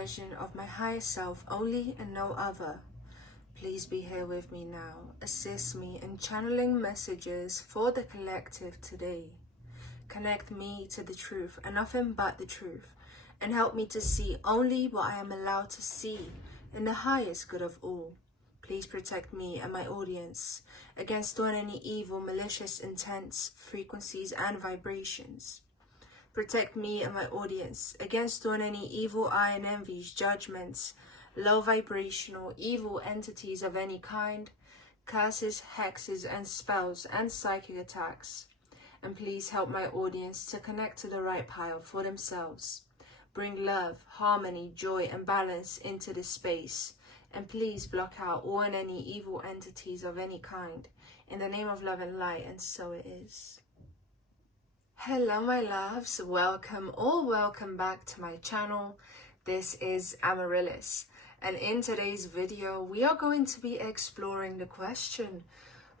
version of my higher self only and no other. Please be here with me now. Assist me in channeling messages for the collective today. Connect me to the truth and nothing but the truth, and help me to see only what I am allowed to see in the highest good of all. Please protect me and my audience against doing any evil, malicious intents, frequencies, and vibrations. Protect me and my audience against doing any evil eye and envies, judgments, low vibrational, evil entities of any kind, curses, hexes, and spells, and psychic attacks. And please help my audience to connect to the right pile for themselves. Bring love, harmony, joy, and balance into this space. And please block out all and any evil entities of any kind. In the name of love and light, and so it is. Hello my loves, welcome or welcome back to my channel. This is Amaryllis, and in today's video we are going to be exploring the question,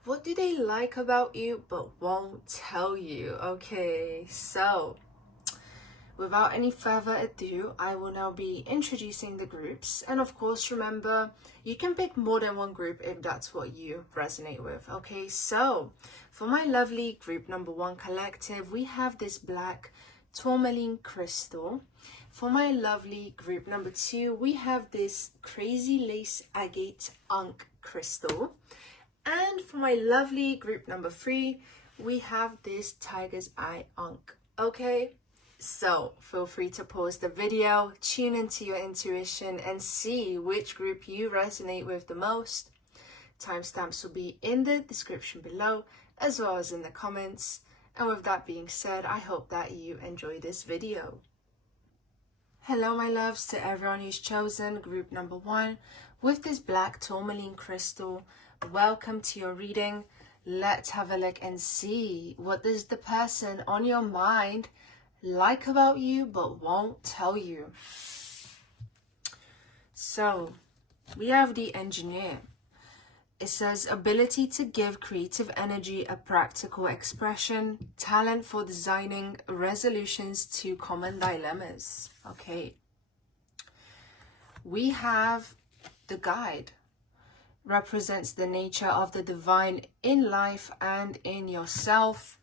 what do they like about you but won't tell you? Okay, so without any further ado, I will now be introducing the groups. And of course, remember, you can pick more than one group if that's what you resonate with. Okay, so for my lovely group number 1 collective, we have this black tourmaline crystal. For my lovely group number 2, we have this crazy lace agate unk crystal. And for my lovely group number 3, we have this tiger's eye unk. Okay, so feel free to pause the video, tune into your intuition, and see which group you resonate with the most. Timestamps will be in the description below, as well as in the comments. And with that being said, I hope that you enjoy this video. Hello my loves, to everyone who's chosen group number 1 with this black tourmaline crystal. Welcome to your reading. Let's have a look and see, what does the person on your mind like about you but won't tell you? So we have the engineer. It says ability to give creative energy a practical expression, talent for designing resolutions to common dilemmas. Okay, we have the guide. Represents the nature of the divine in life and in yourself.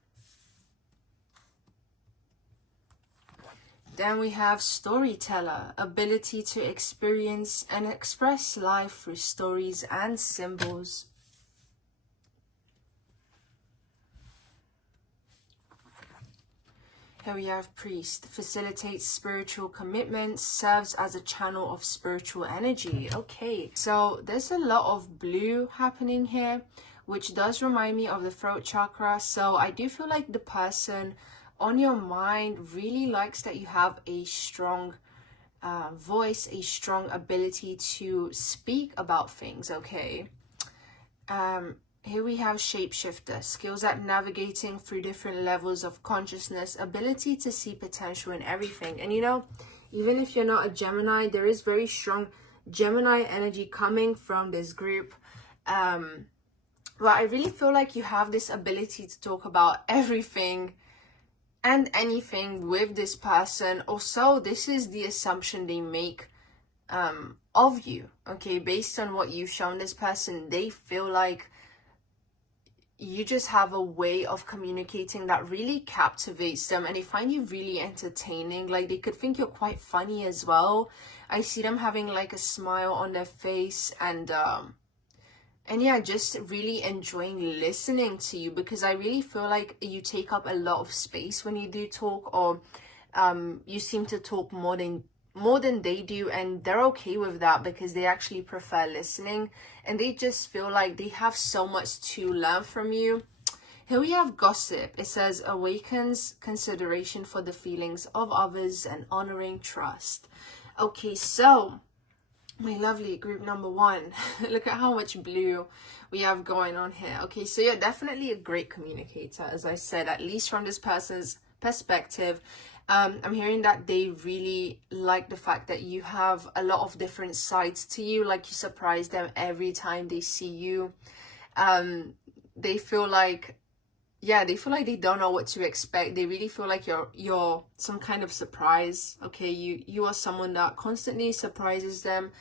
Then we have storyteller, ability to experience and express life through stories and symbols. Here we have priest, facilitates spiritual commitments, serves as a channel of spiritual energy. Okay, so there's a lot of blue happening here, which does remind me of the throat chakra. So I do feel like the person on your mind really likes that you have a strong voice, a strong ability to speak about things. Okay, here we have shapeshifter, skills at navigating through different levels of consciousness, ability to see potential in everything. And you know, even if you're not a Gemini, there is very strong Gemini energy coming from this group. But I really feel like you have this ability to talk about everything and anything with this person. Also, this is the assumption they make of you. Okay, based on what you've shown this person, they feel like you just have a way of communicating that really captivates them, and they find you really entertaining. Like, they could think you're quite funny as well. I see them having like a smile on their face, and yeah, just really enjoying listening to you, because I really feel like you take up a lot of space when you do talk, or you seem to talk more than they do, and they're okay with that because they actually prefer listening, and they just feel like they have so much to learn from you. Here we have gossip. It says awakens consideration for the feelings of others and honoring trust. Okay, so my lovely group number 1, look at how much blue we have going on here. Okay, so you're definitely a great communicator, as I said, at least from this person's perspective. I'm hearing that they really like the fact that you have a lot of different sides to you, like you surprise them every time they see you. They feel like yeah, they feel like they don't know what to expect. They really feel like you're some kind of surprise. Okay, you are someone that constantly surprises them,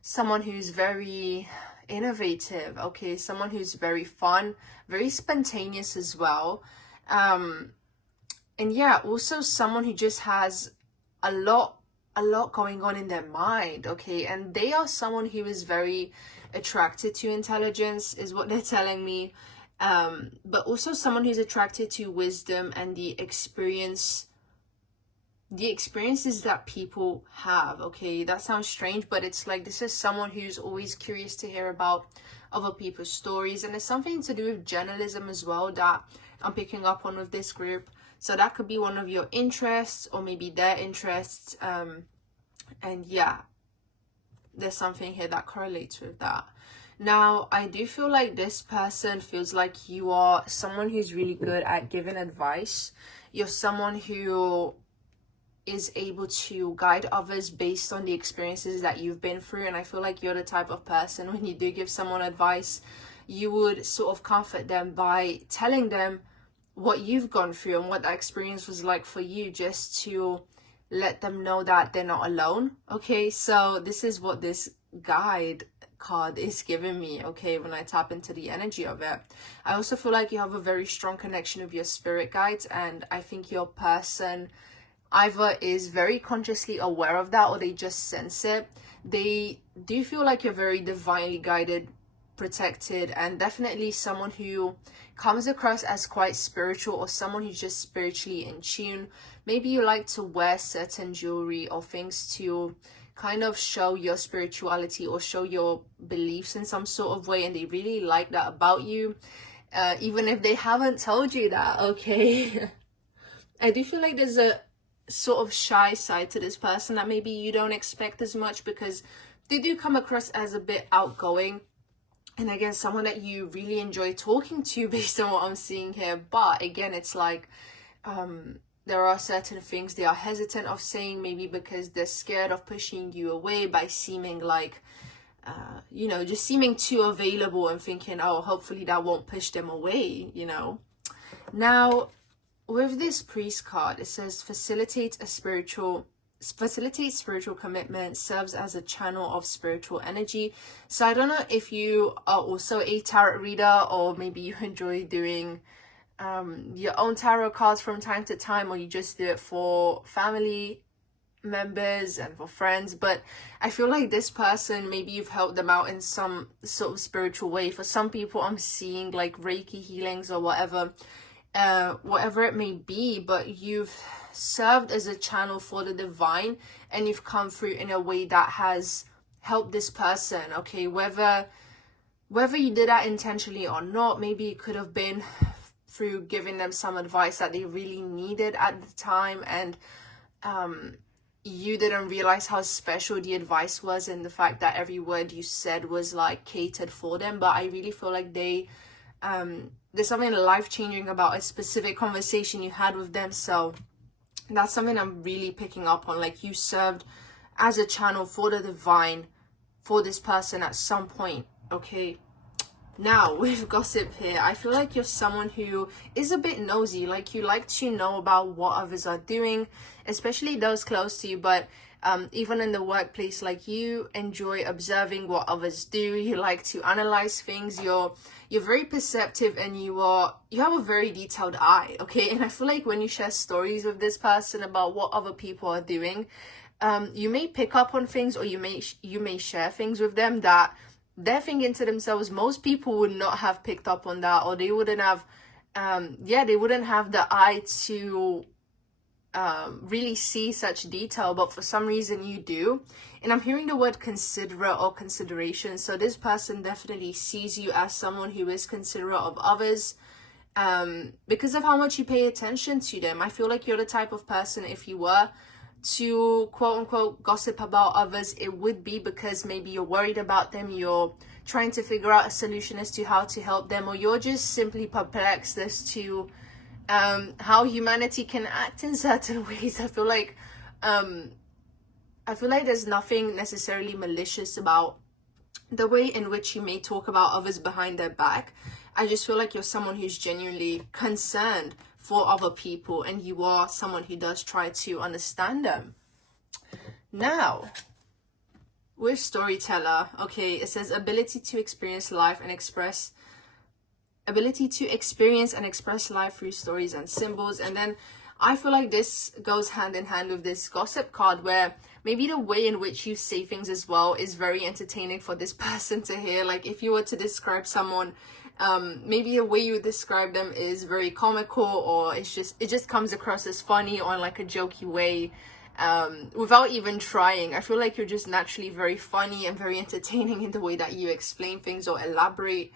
someone who's very innovative, okay, someone who's very fun, very spontaneous as well. And yeah, also someone who just has a lot going on in their mind, okay, and they are someone who is very attracted to intelligence, is what they're telling me. But also someone who's attracted to wisdom and the experiences that people have. Okay, that sounds strange, but it's like this is someone who's always curious to hear about other people's stories, and it's something to do with journalism as well that I'm picking up on with this group. So that could be one of your interests, or maybe their interests. And yeah, there's something here that correlates with that. Now, I do feel like this person feels like you are someone who's really good at giving advice. You're someone who is able to guide others based on the experiences that you've been through. And I feel like you're the type of person, when you do give someone advice, you would sort of comfort them by telling them what you've gone through and what that experience was like for you, just to let them know that they're not alone. Okay, so this is what this guide card is giving me, okay, when I tap into the energy of it. I also feel like you have a very strong connection with your spirit guides, and I think your person either is very consciously aware of that, or they just sense it. They do feel like you're very divinely guided, protected, and definitely someone who comes across as quite spiritual, or someone who's just spiritually in tune. Maybe you like to wear certain jewelry or things to kind of show your spirituality or show your beliefs in some sort of way, and they really like that about you, even if they haven't told you that, okay? I do feel like there's a sort of shy side to this person that maybe you don't expect as much, because they do come across as a bit outgoing, and again, someone that you really enjoy talking to based on what I'm seeing here. But again, it's like there are certain things they are hesitant of saying, maybe because they're scared of pushing you away by seeming like you know, just seeming too available, and thinking, oh, hopefully that won't push them away, you know. Now, with this priest card, it says facilitate spiritual commitment, serves as a channel of spiritual energy. So I don't know if you are also a tarot reader, or maybe you enjoy doing your own tarot cards from time to time, or you just do it for family members and for friends. But I feel like this person, maybe you've helped them out in some sort of spiritual way. For some people, I'm seeing like Reiki healings or whatever it may be, but you've served as a channel for the divine, and you've come through in a way that has helped this person, okay, whether you did that intentionally or not. Maybe it could have been through giving them some advice that they really needed at the time, and you didn't realize how special the advice was, and the fact that every word you said was like catered for them. But I really feel like there's something life-changing about a specific conversation you had with them. So that's something I'm really picking up on. Like, you served as a channel for the divine for this person at some point, okay? Now, with gossip here, I feel like you're someone who is a bit nosy. Like, you like to know about what others are doing, especially those close to you. But even in the workplace, like, you enjoy observing what others do. You like to analyze things. You're very perceptive, and you have a very detailed eye, okay? And I feel like when you share stories with this person about what other people are doing, you may pick up on things, or you may share things with them that they're thinking to themselves, most people would not have picked up on that, or they wouldn't have they wouldn't have the eye to really see such detail, but for some reason you do. And I'm hearing the word considerate or consideration. So this person definitely sees you as someone who is considerate of others, because of how much you pay attention to them. I feel like you're the type of person, if you were to quote unquote gossip about others, it would be because maybe you're worried about them, you're trying to figure out a solution as to how to help them, or you're just simply perplexed as to how humanity can act in certain ways. I feel like there's nothing necessarily malicious about the way in which you may talk about others behind their back. I just feel like you're someone who's genuinely concerned for other people, and you are someone who does try to understand them. Now, with storyteller, okay, it says ability to experience life and express life through stories and symbols. And then I feel like this goes hand in hand with this gossip card, where maybe the way in which you say things as well is very entertaining for this person to hear. Like if you were to describe someone, maybe the way you describe them is very comical, or it just comes across as funny or like a jokey way, without even trying. I feel like you're just naturally very funny and very entertaining in the way that you explain things or elaborate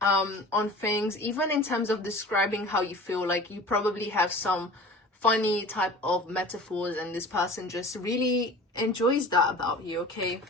on things. Even in terms of describing how you feel, like you probably have some funny type of metaphors, and this person just really enjoys that about you, okay?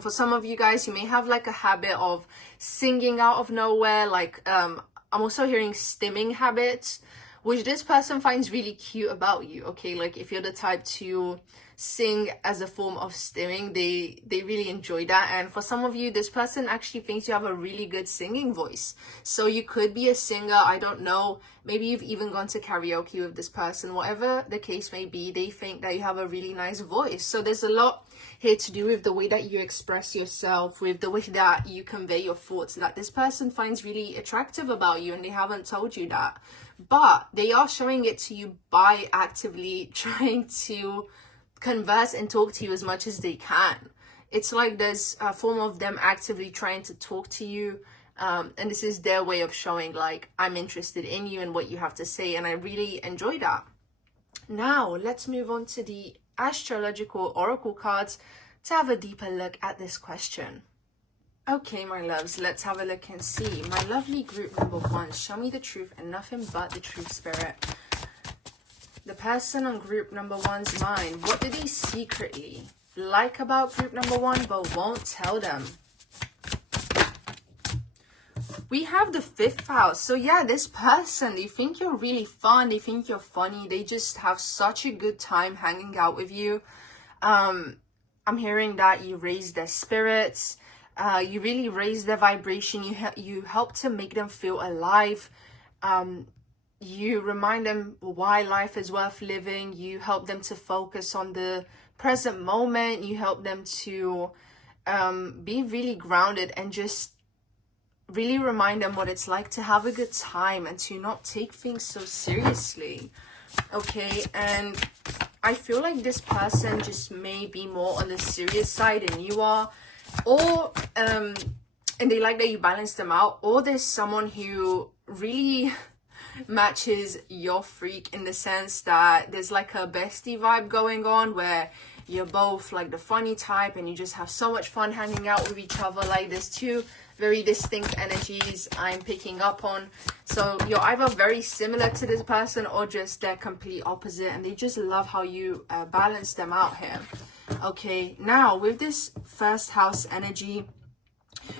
For some of you guys, you may have like a habit of singing out of nowhere, like I'm also hearing stimming habits, which this person finds really cute about you, okay? Like if you're the type to sing as a form of stimming, they really enjoy that. And for some of you, this person actually thinks you have a really good singing voice, so you could be a singer. I don't know, maybe you've even gone to karaoke with this person. Whatever the case may be, they think that you have a really nice voice. So there's a lot here to do with the way that you express yourself, with the way that you convey your thoughts, that this person finds really attractive about you, and they haven't told you that, but they are showing it to you by actively trying to converse and talk to you as much as they can. It's like there's a form of them actively trying to talk to you, and this is their way of showing like, I'm interested in you and what you have to say, and I really enjoy that. Now let's move on to the astrological oracle cards to have a deeper look at this question. Okay, my loves, let's have a look and see. My lovely group number 1, show me the truth and nothing but the truth, Spirit. The person on group number 1's mind, what do they secretly like about group number 1 but won't tell them? We have the 5th house. So yeah, this person, they think you're really fun, they think you're funny, they just have such a good time hanging out with you. I'm hearing that you raise their spirits, you really raise their vibration, you help to make them feel alive. You remind them why life is worth living. You help them to focus on the present moment. You help them to be really grounded and just really remind them what it's like to have a good time and to not take things so seriously, okay? And I feel like this person just may be more on the serious side than you are, or and they like that you balance them out, or there's someone who really matches your freak, in the sense that there's like a bestie vibe going on, where you're both like the funny type and you just have so much fun hanging out with each other. Like there's two very distinct energies I'm picking up on. So you're either very similar to this person or just they're complete opposite, and they just love how you balance them out here. Okay, now with this 1st house energy,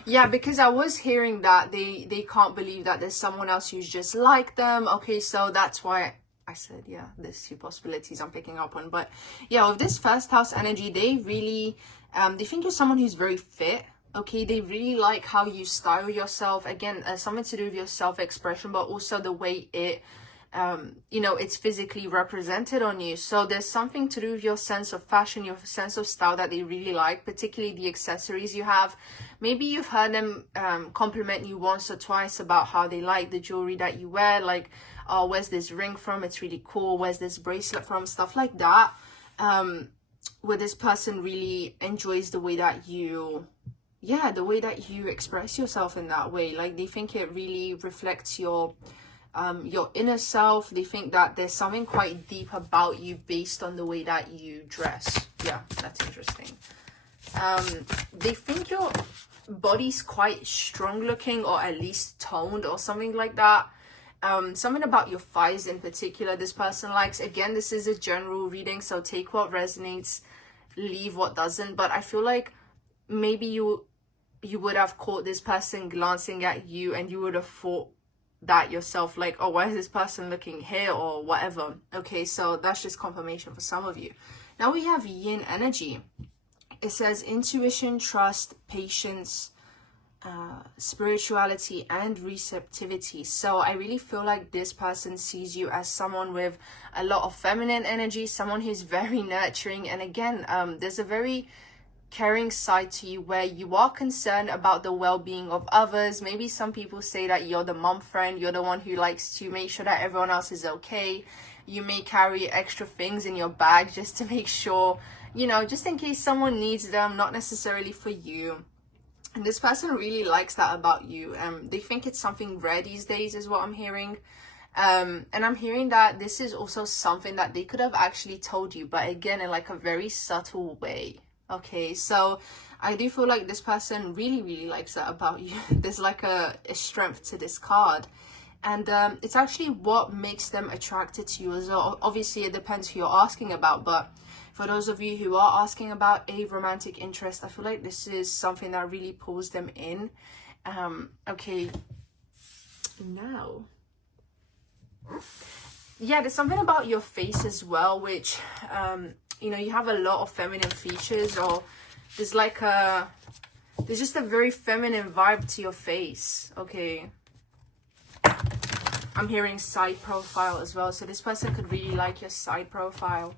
yeah, because I was hearing that they can't believe that there's someone else who's just like them. Okay, so that's why I said, yeah, there's 2 possibilities I'm picking up on. But yeah, with this 1st house energy, they really they think you're someone who's very fit. Okay, they really like how you style yourself. Again, something to do with your self-expression, but also the way it you know, it's physically represented on you. So there's something to do with your sense of fashion, your sense of style, that they really like, particularly the accessories you have. Maybe you've heard them compliment you once or twice about how they like the jewelry that you wear, like, oh, where's this ring from? It's really cool. Where's this bracelet from? Stuff like that. Where this person really enjoys the way that you, yeah, the way that you express yourself in that way. Like they think it really reflects your inner self. They think that there's something quite deep about you based on the way that you dress. Yeah, that's interesting. They think your body's quite strong looking, or at least toned, or something like that. Something about your thighs in particular this person likes. Again, this is a general reading, so take what resonates, leave what doesn't. But I feel like maybe you would have caught this person glancing at you and you would have thought that yourself, like, oh, why is this person looking here, or whatever. Okay, so that's just confirmation for some of you. Now we have yin energy. It says intuition, trust, patience, spirituality and receptivity. So I really feel like this person sees you as someone with a lot of feminine energy, someone who's very nurturing, and again, there's a very caring side to you where you are concerned about the well-being of others. Maybe some people say that you're the mom friend, you're the one who likes to make sure that everyone else is okay. You may carry extra things in your bag just to make sure, you know, just in case someone needs them, not necessarily for you. And this person really likes that about you. They think it's something rare these days is what I'm hearing. And I'm hearing that this is also something that they could have actually told you, but again, in like a very subtle way. Okay, so I do feel like this person really likes that about you. There's like a strength to this card. And it's actually what makes them attracted to you as well. Obviously, it depends who you're asking about, but for those of you who are asking about a romantic interest, I feel like this is something that really pulls them in. Okay, now, yeah, there's something about your face as well, which, you know, you have a lot of feminine features, or there's like there's just a very feminine vibe to your face. Okay, I'm hearing side profile as well, so this person could really like your side profile.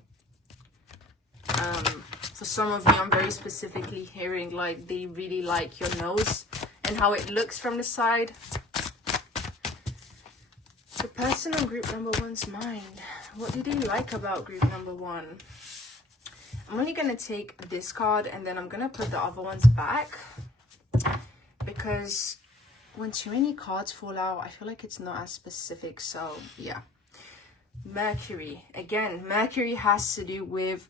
For some of you, I'm very specifically hearing like they really like your nose and how it looks from the side. The person on group number one's mind, what do they like about group number one? I'm only going to take this card and then I'm going to put the other ones back, because when too many cards fall out, I feel like it's not as specific. So yeah, Mercury. Again, Mercury has to do with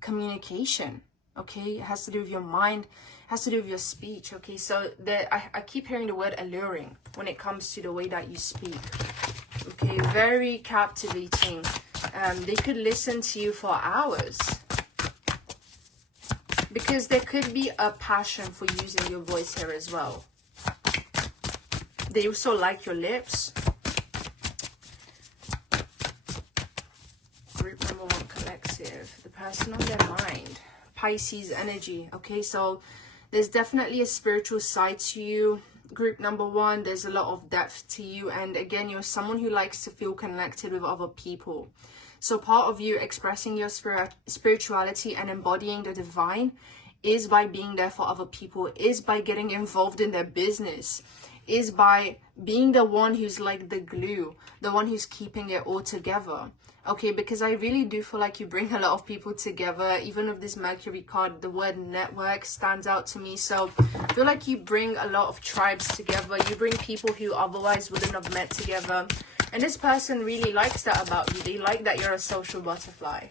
communication. Okay, it has to do with your mind, it has to do with your speech. Okay, so I keep hearing the word alluring when it comes to the way that you speak. Okay, very captivating. They could listen to you for hours, because there could be a passion for using your voice here as well. They also like your lips. Group number one collective, the person on their mind, Pisces energy. Okay, so there's definitely a spiritual side to you. Group number one, there's a lot of depth to you, and again, you're someone who likes to feel connected with other people. So part of you expressing your spirituality and embodying the divine is by being there for other people, is by getting involved in their business, is by being the one who's like the glue, the one who's keeping it all together. Okay, because I really do feel like you bring a lot of people together. Even with this Mercury card, the word network stands out to me. So I feel like you bring a lot of tribes together. You bring people who otherwise wouldn't have met together. And this person really likes that about you. They like that you're a social butterfly.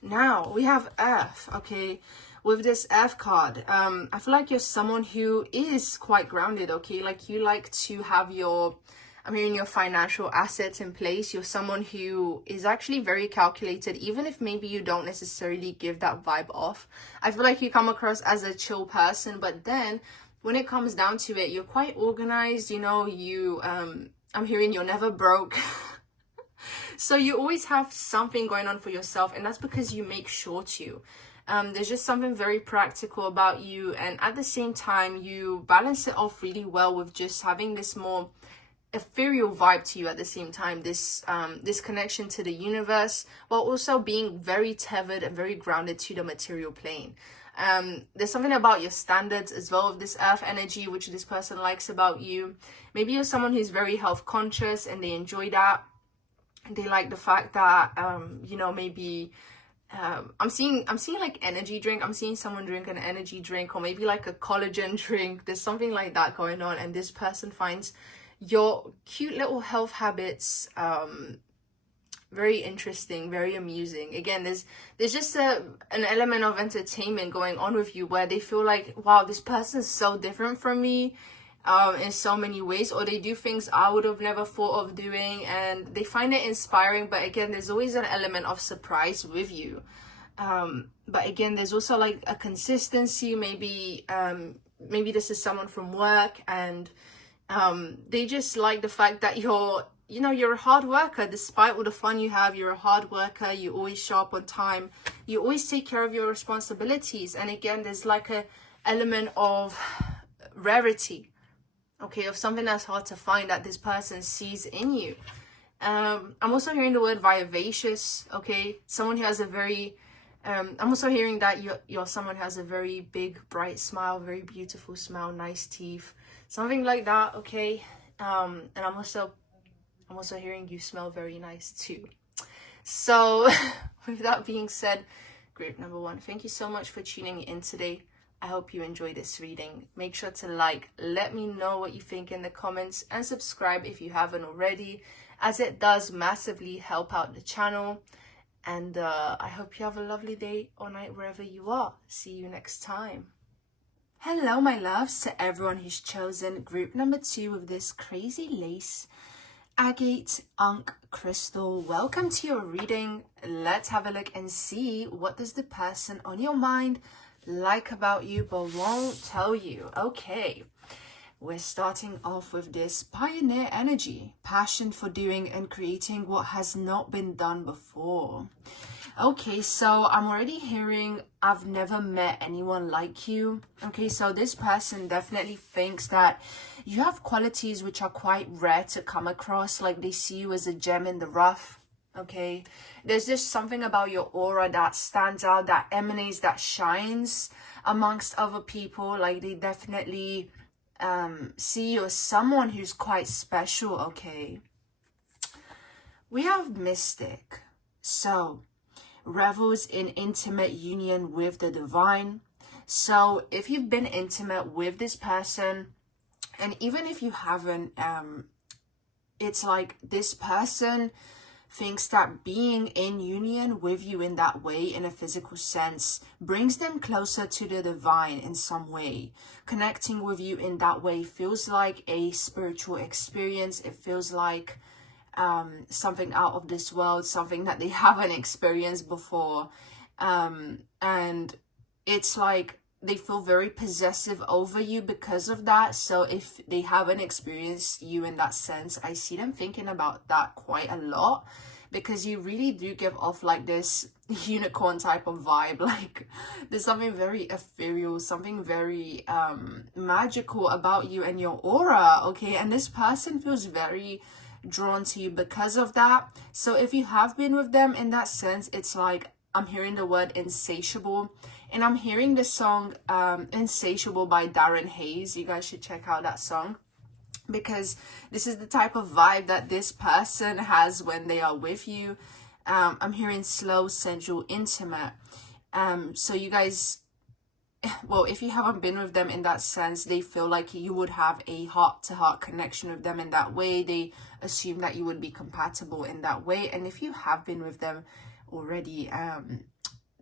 Now we have Earth. Okay, with this Earth card, I feel like you're someone who is quite grounded. Okay, like you like to have your, I'm hearing your financial assets in place. You're someone who is actually very calculated, even if maybe you don't necessarily give that vibe off. I feel like you come across as a chill person, but then when it comes down to it, you're quite organized. You know, you, I'm hearing you're never broke. So you always have something going on for yourself, and that's because you make sure to. There's just something very practical about you, and at the same time, you balance it off really well with just having this more ethereal vibe to you at the same time, this this connection to the universe, while also being very tethered and very grounded to the material plane. There's something about your standards as well with this Earth energy, which this person likes about you. Maybe you're someone who's very health conscious and they enjoy that. They like the fact that you know, maybe I'm seeing like energy drink. I'm seeing someone drink an energy drink, or maybe like a collagen drink. There's something like that going on, and this person finds your cute little health habits very interesting, very amusing. Again, there's just an element of entertainment going on with you, where they feel like, wow, this person is so different from me in so many ways, or they do things I would have never thought of doing, and they find it inspiring. But again, there's always an element of surprise with you. But again, there's also like a consistency. Maybe this is someone from work, and they just like the fact that you're a hard worker. Despite all the fun you have, you're a hard worker. You always show up on time. You always take care of your responsibilities. And again, there's like a element of rarity, okay, of something that's hard to find that this person sees in you. I'm also hearing the word vivacious, okay, someone who has a very I'm also hearing that you're someone who has a very big bright smile, very beautiful smile, nice teeth, something like that, okay. And I'm also hearing you smell very nice too. So with that being said, group number 1, thank you so much for tuning in today. I hope you enjoyed this reading. Make sure to like, let me know what you think in the comments, and subscribe if you haven't already, as it does massively help out the channel. And I hope you have a lovely day or night wherever you are. See you next time. Hello, my loves, to everyone who's chosen group number 2 of this crazy lace agate unk crystal. Welcome to your reading. Let's have a look and see what does the person on your mind like about you but won't tell you. Okay, we're starting off with this pioneer energy, passion for doing and creating what has not been done before. Okay, so I'm already hearing I've never met anyone like you. Okay, so this person definitely thinks that you have qualities which are quite rare to come across, like they see you as a gem in the rough. Okay, there's just something about your aura that stands out, that emanates, that shines amongst other people. Like they definitely see you as someone who's quite special. Okay, we have mystic, so revels in intimate union with the divine. So if you've been intimate with this person, and even if you haven't, it's like this person thinks that being in union with you in that way, in a physical sense, brings them closer to the divine in some way. Connecting with you in that way feels like a spiritual experience. It feels like something out of this world, something that they haven't experienced before. And it's like they feel very possessive over you because of that. So if they haven't experienced you in that sense, I see them thinking about that quite a lot, because you really do give off like this unicorn type of vibe. Like there's something very ethereal, something very magical about you and your aura. Okay, and this person feels very drawn to you because of that. So if you have been with them in that sense, it's like I'm hearing the word insatiable, and I'm hearing the song Insatiable by Darren Hayes. You guys should check out that song, because this is the type of vibe that this person has when they are with you. I'm hearing slow, sensual, intimate. So you guys, well, if you haven't been with them in that sense, they feel like you would have a heart-to-heart connection with them in that way. They assume that you would be compatible in that way. And if you have been with them already,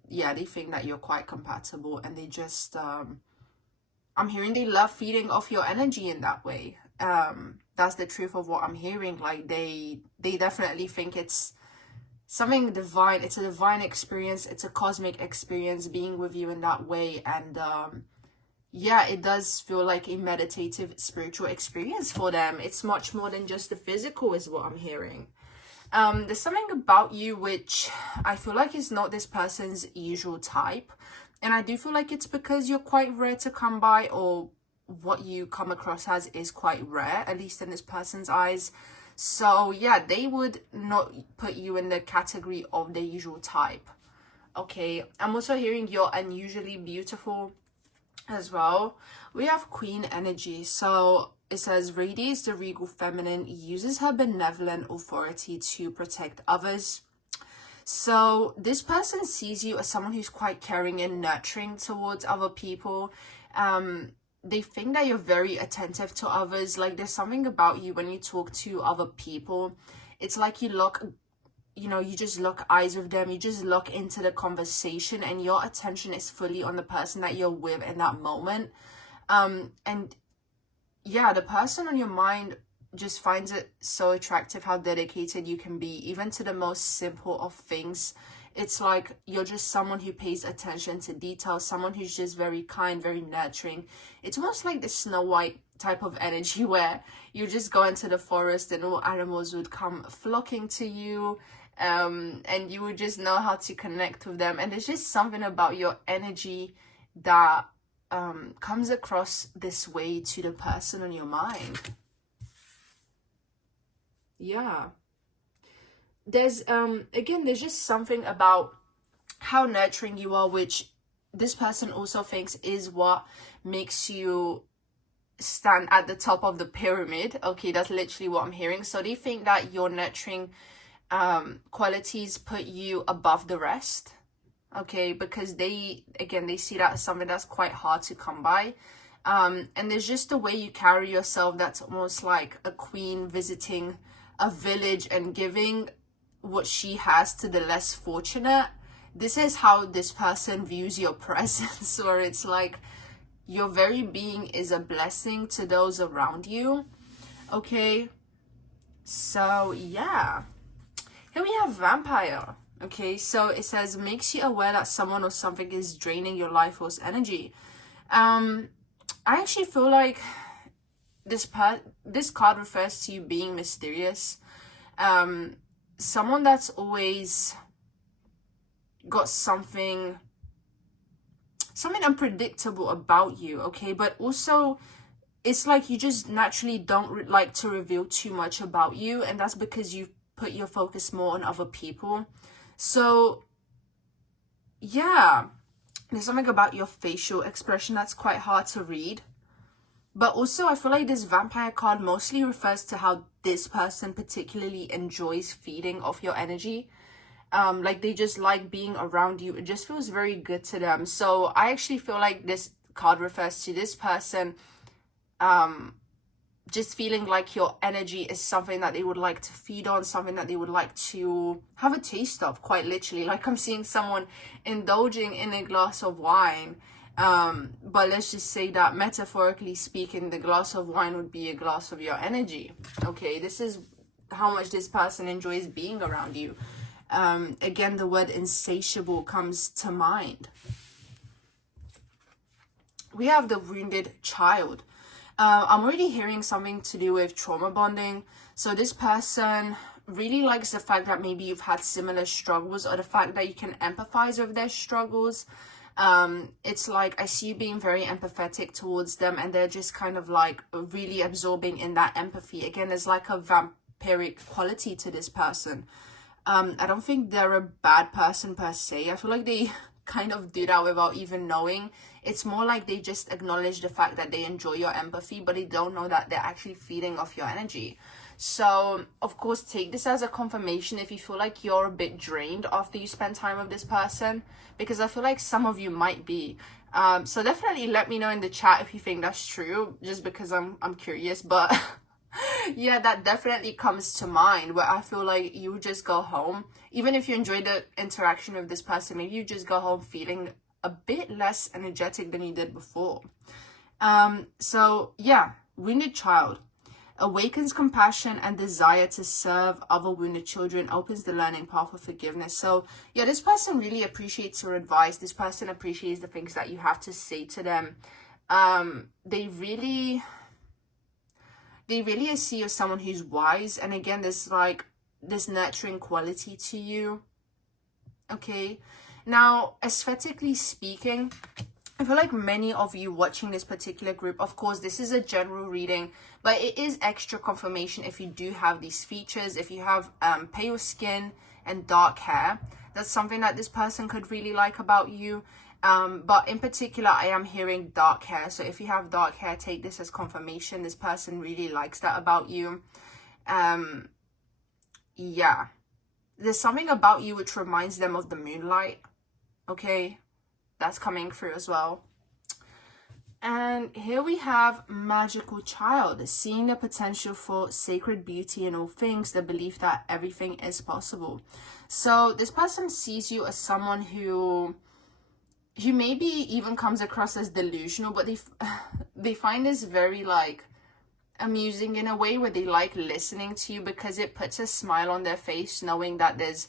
yeah, they think that you're quite compatible, and they just I'm hearing they love feeding off your energy in that way. That's the truth of what I'm hearing. Like they definitely think it's something divine. It's a divine experience. It's a cosmic experience being with you in that way. And yeah, it does feel like a meditative spiritual experience for them. It's much more than just the physical is what I'm hearing. There's something about you which I feel like is not this person's usual type. And I do feel like it's because you're quite rare to come by, or what you come across as is quite rare, at least in this person's eyes. So yeah, they would not put you in the category of the usual type. Okay, I'm also hearing you're unusually beautiful as well. We have Queen energy. So it says radiates the regal feminine, uses her benevolent authority to protect others. So this person sees you as someone who's quite caring and nurturing towards other people. They think that you're very attentive to others. Like there's something about you when you talk to other people. It's like you lock, you know, you just lock eyes with them. You just lock into the conversation, and your attention is fully on the person that you're with in that moment. And yeah, the person on your mind just finds it so attractive how dedicated you can be, even to the most simple of things. It's like you're just someone who pays attention to detail, someone who's just very kind, very nurturing. It's almost like the Snow White type of energy, where you just go into the forest and all animals would come flocking to you, and you would just know how to connect with them. And there's just something about your energy that comes across this way to the person on your mind. Yeah. There's again, there's just something about how nurturing you are, which this person also thinks is what makes you stand at the top of the pyramid. Okay, that's literally what I'm hearing. So they think that your nurturing qualities put you above the rest. Okay, because they see that as something that's quite hard to come by. And there's just the way you carry yourself that's almost like a queen visiting a village and giving what she has to the less fortunate. This is how this person views your presence, where it's like your very being is a blessing to those around you. Okay, so yeah, here we have vampire. Okay, so it says makes you aware that someone or something is draining your life force energy. I actually feel like this card refers to you being mysterious. Someone that's always got something unpredictable about you. Okay, but also it's like you just naturally don't like to reveal too much about you, and that's because you put your focus more on other people. So yeah, there's something about your facial expression that's quite hard to read. But also I feel like this vampire card mostly refers to how this person particularly enjoys feeding off your energy. Like they just like being around you. It just feels very good to them. So I actually feel like this card refers to this person just feeling like your energy is something that they would like to feed on, something that they would like to have a taste of, quite literally. Like I'm seeing someone indulging in a glass of wine. But let's just say that metaphorically speaking, the glass of wine would be a glass of your energy. Okay, this is how much this person enjoys being around you. Again, the word insatiable comes to mind. We have the wounded child. I'm already hearing something to do with trauma bonding. So this person really likes the fact that maybe you've had similar struggles, or the fact that you can empathize with their struggles. It's like I see you being very empathetic towards them, and they're just kind of like really absorbing in that empathy. Again, there's like a vampiric quality to this person. I don't think they're a bad person per se. I feel like they kind of do that without even knowing. It's more like they just acknowledge the fact that they enjoy your empathy, but they don't know that they're actually feeding off your energy. So of course, take this as a confirmation if you feel like you're a bit drained after you spend time with this person, because I feel like some of you might be. So definitely let me know in the chat if you think that's true, just because I'm curious. But yeah, that definitely comes to mind, where I feel like you just go home, even if you enjoy the interaction with this person, maybe you just go home feeling a bit less energetic than you did before. So yeah, wounded child awakens compassion and desire to serve other wounded children, opens the learning path of forgiveness. So yeah, this person really appreciates your advice. This person appreciates the things that you have to say to them. They really see you as someone who's wise, and again, there's like this nurturing quality to you. Okay, now aesthetically speaking, I feel like many of you watching this particular group, of course this is a general reading, but it is extra confirmation if you do have these features. If you have pale skin and dark hair, that's something that this person could really like about you. But in particular, I am hearing dark hair. So if you have dark hair, take this as confirmation. This person really likes that about you. Yeah. There's something about you which reminds them of the moonlight. Okay. That's coming through as well. And here we have magical child, seeing the potential for sacred beauty in all things, the belief that everything is possible. So this person sees you as someone who maybe even comes across as delusional, but they find this very like amusing in a way, where they like listening to you because it puts a smile on their face, knowing that there's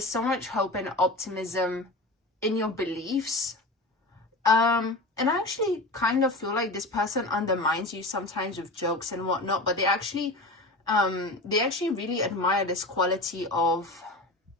so much hope and optimism in your beliefs. And I actually kind of feel like this person undermines you sometimes with jokes and whatnot, but they actually really admire this quality of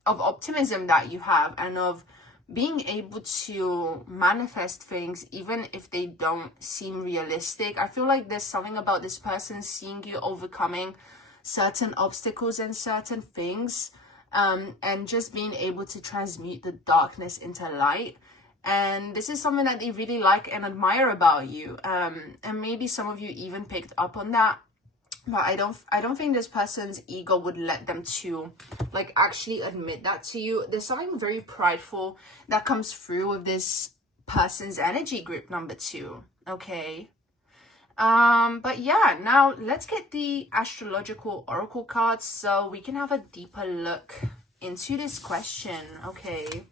optimism that you have, and of being able to manifest things even if they don't seem realistic. I feel like there's something about this person seeing you overcoming certain obstacles and certain things, and just being able to transmute the darkness into light. And this is something that they really like and admire about you, and maybe some of you even picked up on that. But I don't think this person's ego would let them to like actually admit that to you. There's something very prideful that comes through with this person's energy, group number 2. Okay. But yeah, now let's get the astrological oracle cards so we can have a deeper look into this question. Okay.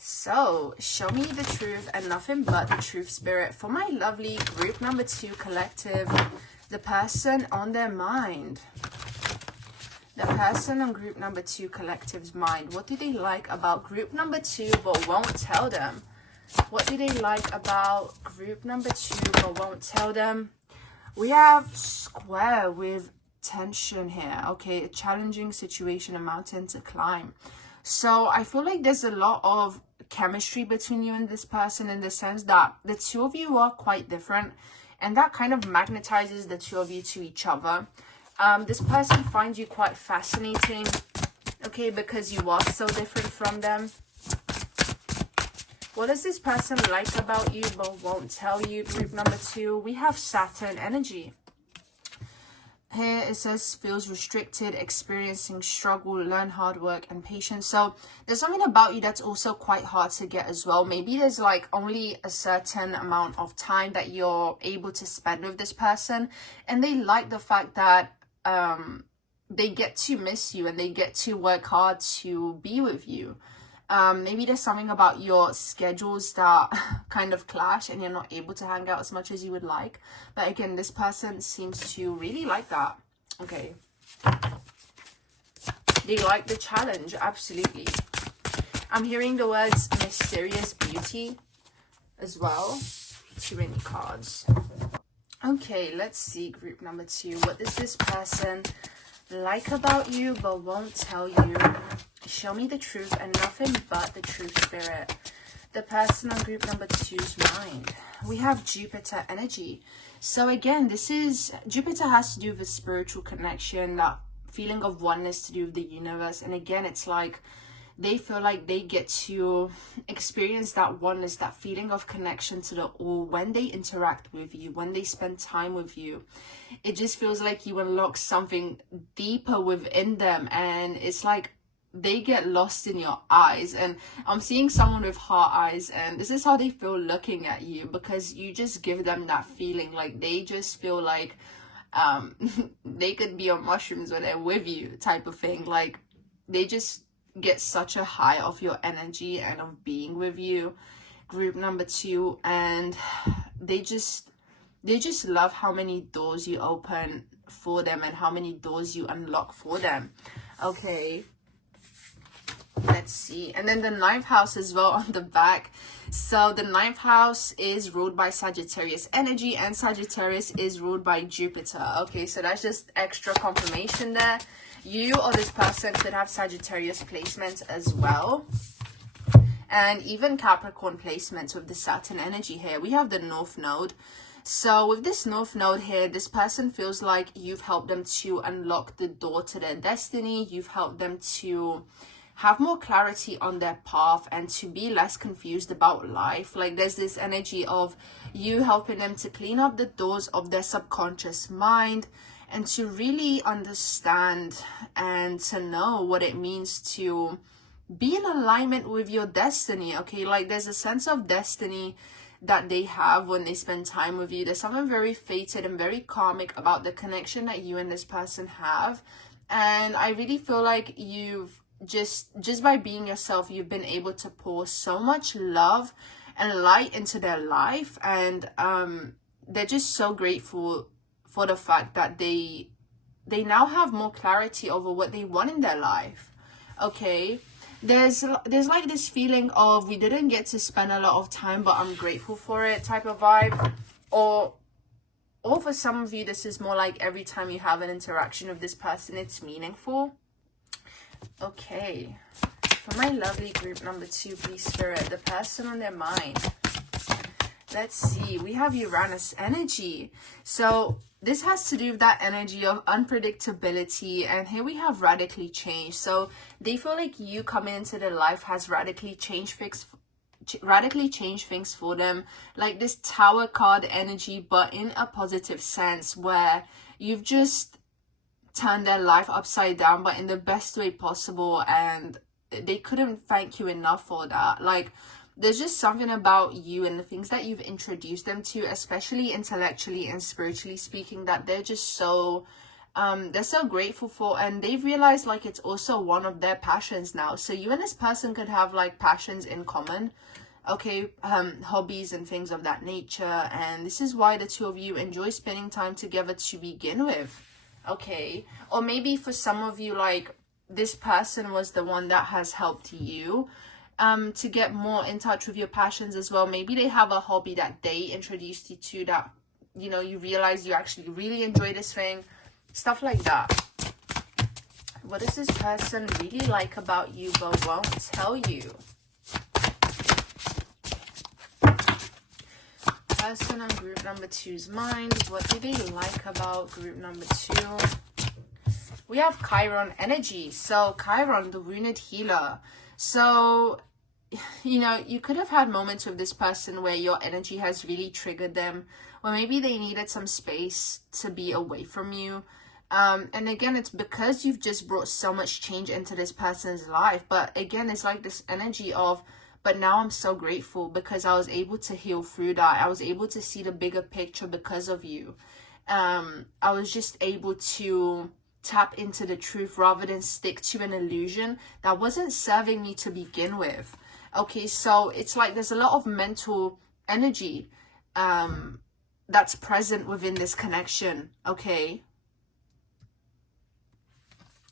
So, show me the truth and nothing but the truth, Spirit, for my lovely group number 2 collective, the person on their mind. The person on group number 2 collective's mind. What do they like about group number 2 but won't tell them? What do they like about group number 2 but won't tell them? We have square with tension here. Okay, a challenging situation, a mountain to climb. So I feel like there's a lot of chemistry between you and this person, in the sense that the two of you are quite different, and that kind of magnetizes the two of you to each other. This person finds you quite fascinating, okay, because you are so different from them. What does this person like about you but won't tell you, group number 2? We have Saturn energy. Here it says feels restricted, experiencing struggle, learn hard work and patience. So there's something about you that's also quite hard to get as well. Maybe there's like only a certain amount of time that you're able to spend with this person, and they like the fact that they get to miss you and they get to work hard to be with you. Maybe there's something about your schedules that kind of clash and you're not able to hang out as much as you would like. But again, this person seems to really like that. Okay. They like the challenge, absolutely. I'm hearing the words mysterious beauty as well. Too many cards. Okay, let's see, group number 2. What does this person like about you but won't tell you? Show me the truth and nothing but the truth, Spirit. The person on group number 2's mind. We have Jupiter energy. So again, this is, Jupiter has to do with spiritual connection, that feeling of oneness to do with the universe. And again, it's like they feel like they get to experience that oneness, that feeling of connection to the all when they interact with you, when they spend time with you. It just feels like you unlock something deeper within them, and it's like they get lost in your eyes. And I'm seeing someone with heart eyes, and this is how they feel looking at you, because you just give them that feeling. Like they just feel like they could be on mushrooms when they're with you, type of thing. Like they just get such a high of your energy and of being with you, group number 2. And they just love how many doors you open for them and how many doors you unlock for them. Okay, let's see. And then the 9th house as well on the back. So the 9th house is ruled by Sagittarius energy, and Sagittarius is ruled by Jupiter. Okay, so that's just extra confirmation there. You or this person could have Sagittarius placements as well, and even Capricorn placements with the Saturn energy here. We have the North Node. So with this North Node here, this person feels like you've helped them to unlock the door to their destiny. You've helped them to have more clarity on their path and to be less confused about life. Like there's this energy of you helping them to clean up the doors of their subconscious mind and to really understand and to know what it means to be in alignment with your destiny. Okay, like there's a sense of destiny that they have when they spend time with you. There's something very fated and very karmic about the connection that you and this person have. And I really feel like you've just by being yourself, you've been able to pour so much love and light into their life. And they're just so grateful for the fact that they now have more clarity over what they want in their life. Okay, there's like this feeling of we didn't get to spend a lot of time, but I'm grateful for it type of vibe, or Or for some of you, this is more like every time you have an interaction with this person, it's meaningful. Okay, for my lovely group number 2, please, Spirit, the person on their mind. Let's see, we have Uranus energy. So this has to do with that energy of unpredictability, and here we have radically changed. So they feel like you coming into their life has radically changed things for them, like this Tower card energy, but in a positive sense, where you've just turned their life upside down, but in the best way possible, and they couldn't thank you enough for that. Like, there's just something about you and the things that you've introduced them to, especially intellectually and spiritually speaking, that they're just so they're so grateful for, and they've realized like it's also one of their passions now. So you and this person could have like passions in common, okay, hobbies and things of that nature, and this is why the two of you enjoy spending time together to begin with. Okay, or maybe for some of you, like, this person was the one that has helped you to get more in touch with your passions as well. Maybe they have a hobby that they introduced you to that, you know, you realize you actually really enjoy this thing, stuff like that. What does this person really like about you but won't tell you? Person on group number 2's mind, what do they like about group number 2? We have Chiron energy. So Chiron, the wounded healer. So, you know, you could have had moments with this person where your energy has really triggered them, or maybe they needed some space to be away from you. And again, it's because you've just brought so much change into this person's life. But again, it's like this energy of, but now I'm so grateful because I was able to heal through that. I was able to see the bigger picture because of you. I was just able to tap into the truth rather than stick to an illusion that wasn't serving me to begin with. Okay, so it's like there's a lot of mental energy that's present within this connection, okay?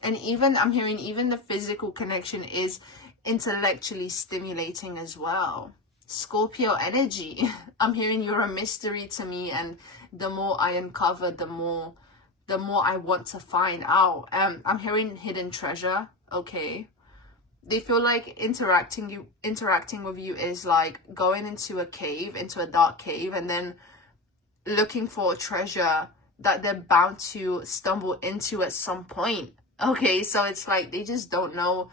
And even, I'm hearing even the physical connection is intellectually stimulating as well. Scorpio energy. I'm hearing you're a mystery to me, and the more I uncover, the more I want to find out. I'm hearing hidden treasure, okay? They feel like interacting with you is like going into a cave, into a dark cave, and then looking for a treasure that they're bound to stumble into at some point. Okay, so it's like they just don't know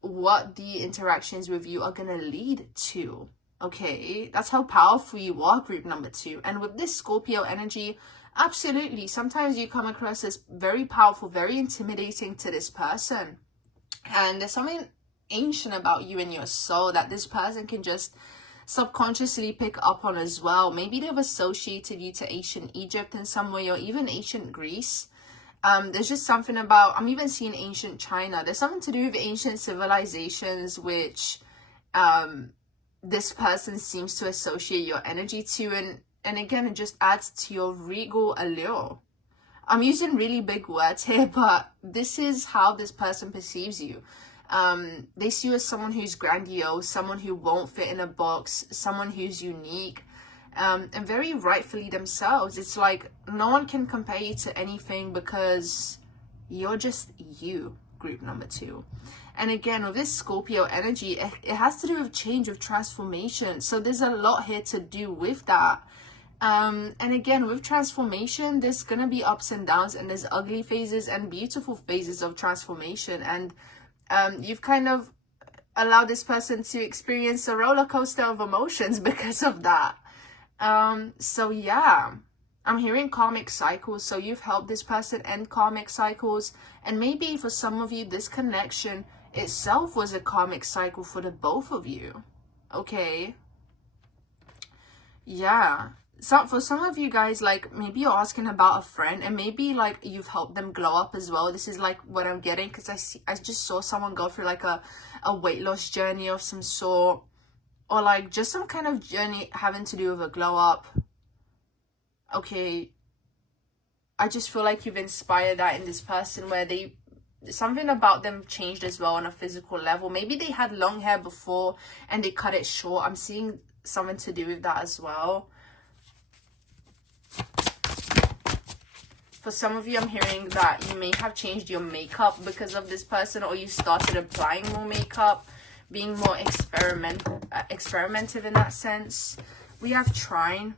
what the interactions with you are gonna lead to. Okay, that's how powerful you are, group number 2. And with this Scorpio energy, absolutely, sometimes you come across as very powerful, very intimidating to this person. And there's something ancient about you and your soul that this person can just subconsciously pick up on as well. Maybe they've associated you to ancient Egypt in some way, or even ancient Greece. There's just something about, I'm even seeing ancient China. There's something to do with ancient civilizations, which this person seems to associate your energy to. And again, it just adds to your regal allure. I'm using really big words here, but this is how this person perceives you. They see you as someone who's grandiose, someone who won't fit in a box, someone who's unique, and very rightfully themselves. It's like no one can compare you to anything because you're just you, group number 2. And again, with this Scorpio energy, it has to do with change, with transformation. So there's a lot here to do with that. And again, with transformation, there's gonna be ups and downs, and there's ugly phases and beautiful phases of transformation. And you've kind of allowed this person to experience a roller coaster of emotions because of that. So yeah, I'm hearing karmic cycles. So you've helped this person end karmic cycles, and maybe for some of you, this connection itself was a karmic cycle for the both of you. Okay, yeah. So for some of you guys, like maybe you're asking about a friend, and maybe like you've helped them glow up as well. This is like what I'm getting, because I just saw someone go through like a weight loss journey of some sort, or like just some kind of journey having to do with a glow up. Okay, I just feel like you've inspired that in this person, where something about them changed as well on a physical level. Maybe they had long hair before and they cut it short. I'm seeing something to do with that as well. For some of you, I'm hearing that you may have changed your makeup because of this person, or you started applying more makeup, being more experimentative in that sense. We have Trine.